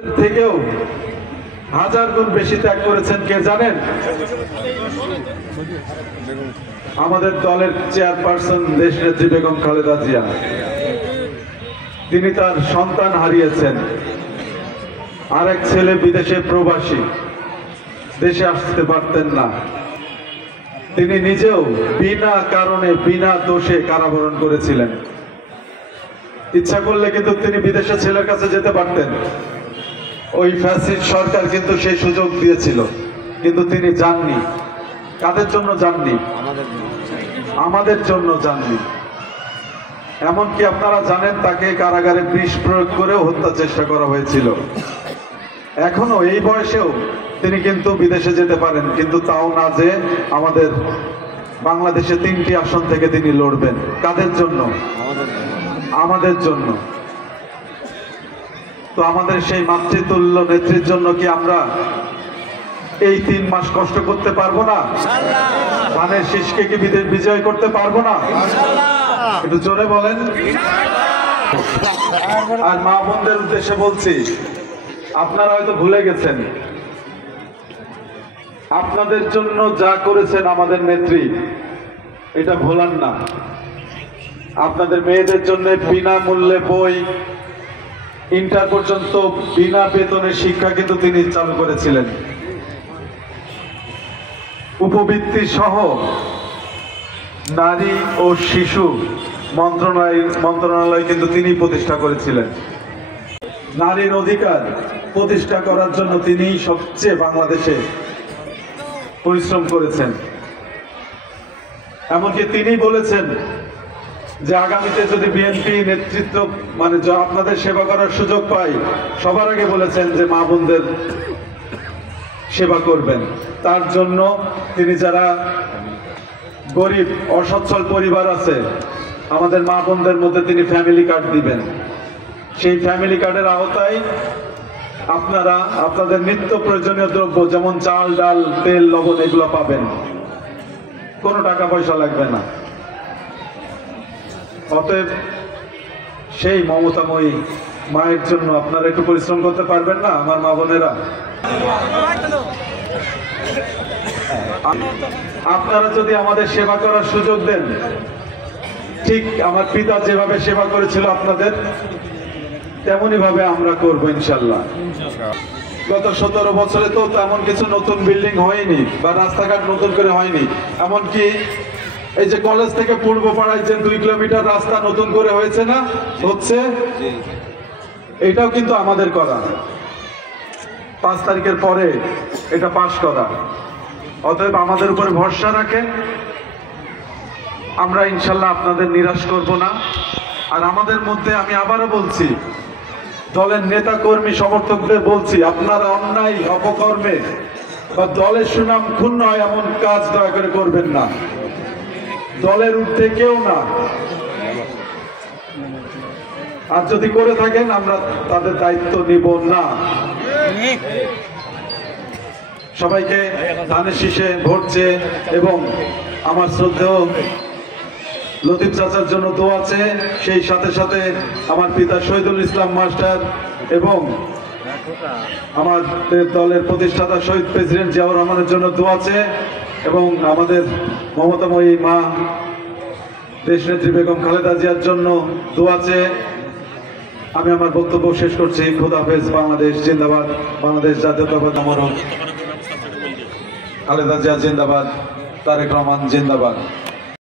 থেকেও হাজার গুণ বেশি ত্যাগ করেছেন কে জানেন? আমাদের দলের চেয়ারপারসন দেশনেত্রী বেগম খালেদা জিয়া। তিনি তার সন্তান হারিয়েছেন, আরেক ছেলে বিদেশে প্রবাসী, দেশে আসতে পারতেন না। তিনি নিজেও বিনা কারণে বিনা দোষে কারাবরণ করেছিলেন। ইচ্ছা করলে কিন্তু তিনি বিদেশে ছেলের কাছে যেতে পারতেন। ওই ফ্যাসিস্ট সরকার কিন্তু সেই সুযোগ দিয়েছিল, কিন্তু তিনি যাননি। কাদের জন্য যাননি? আমাদের জন্য যাননি। এমনকি আপনারা জানেন তাকে কারাগারে বিষ প্রয়োগ করেও হত্যা চেষ্টা করা হয়েছিল। এখনো এই বয়সেও তিনি কিন্তু বিদেশে যেতে পারেন, কিন্তু তাও না যে আমাদের বাংলাদেশে 3টি আসন থেকে তিনি লড়বেন। কাদের জন্য? আমাদের জন্য। তো আমাদের সেই মাতৃতুল্য নেত্রীর জন্য কি আমরা এই 3 মাস কষ্ট করতে পারবো না? ধানের শীষকে কি বিজয় করতে পারবো না? একটু জোরে বলেন। আর মা বোনদের উদ্দেশ্যে বলছি, আপনারা হয়তো ভুলে গেছেন আপনাদের জন্য যা করেছেন আমাদের নেত্রী, এটা ভোলান না। আপনাদের মেয়েদের জন্য বিনামূল্যে বই, ইন্টার পর্যন্ত বিনা বেতনে শিক্ষা কিন্তু তিনি চালু করেছিলেন। উপবৃত্তি সহ নারী ও শিশু মন্ত্রণালয় কিন্তু তিনি প্রতিষ্ঠা করেছিলেন। নারীর অধিকার প্রতিষ্ঠা করার জন্য তিনি সবচেয়ে বাংলাদেশে পরিশ্রম করেছেন। এমনকি তিনি বলেছেন যে আগামীতে যদি বিএনপি নেতৃত্ব আপনাদের সেবা করার সুযোগ পাই, সবার আগে বলেছেন যে মা বোনদের সেবা করবেন। তার জন্য তিনি যারা গরিব অসচ্ছল পরিবার আছে, আমাদের মা বোনদের মধ্যে তিনি ফ্যামিলি কার্ড দিবেন। সেই ফ্যামিলি কার্ডের আওতায় আপনারা আপনাদের নিত্য প্রয়োজনীয় দ্রব্য যেমন চাল, ডাল, তেল, লবণ এগুলো পাবেন, কোনো টাকা পয়সা লাগবে না। অতএব সেই মমতাময়ী মায়ের জন্য আপনারা একটু পরিশ্রম করতে পারবেন না আমার মা বোনেরা? আপনারা যদি আমাদের সেবা করার সুযোগ দেন, ঠিক আমার পিতা যেভাবে সেবা করেছিল আপনাদের, তেমনি ভাবে আমরা করব ইনশাল্লাহ। গত 17 বছরে তো তেমন কিছু নতুন বিল্ডিং হয়নি বা রাস্তাঘাট নতুন করে হয়নি। এমনকি এই যে কলেজ থেকে পূর্ব পাড়ায় যে 2 কিলোমিটার রাস্তা নতুন করে হয়েছে না, হচ্ছে, এটাও কিন্তু আমাদের করা। 5 তারিখের পরে এটা পাশ করা। অতএব আমাদের উপরে ভরসা রাখেন, আমরা ইনশাল্লাহ আপনাদের নিরাশ করব না। আর আমাদের মধ্যে আমি আবারও বলছি, দলের নেতা কর্মী সমর্থকদের বলছি, আপনারা অন্যায় অপকর্মে বা দলের সুনাম ক্ষুণ্ণ হয় এমন কাজ দয়া করে করবেন না। দলের ঊর্ধ্বে কেউ না। আর যদি করে থাকেন আমরা তাদের দায়িত্ব নিব না। সবাইকে ধানের শীষে ভোট চেয়ে এবং আমার শ্রদ্ধেয় লতিফ চাচার জন্য দোয়া আছে, সেই সাথে সাথে আমার পিতা শহীদুল ইসলাম মাস্টার এবং আমাদের দলের প্রতিষ্ঠাতা শহীদ প্রেসিডেন্ট জিয়াউর রহমানের জন্য দোয়া আছে এবং আমাদের মমতাময়ী মা দেশনেত্রী বেগম খালেদা জিয়ার জন্য দোয়া আছে। আমি আমার বক্তব্য শেষ করছি। খোদা হাফেজ। বাংলাদেশ জিন্দাবাদ। বাংলাদেশ জাতীয়তাবাদ আমরণ। খালেদা জিয়া জিন্দাবাদ। তারেক রহমান জিন্দাবাদ।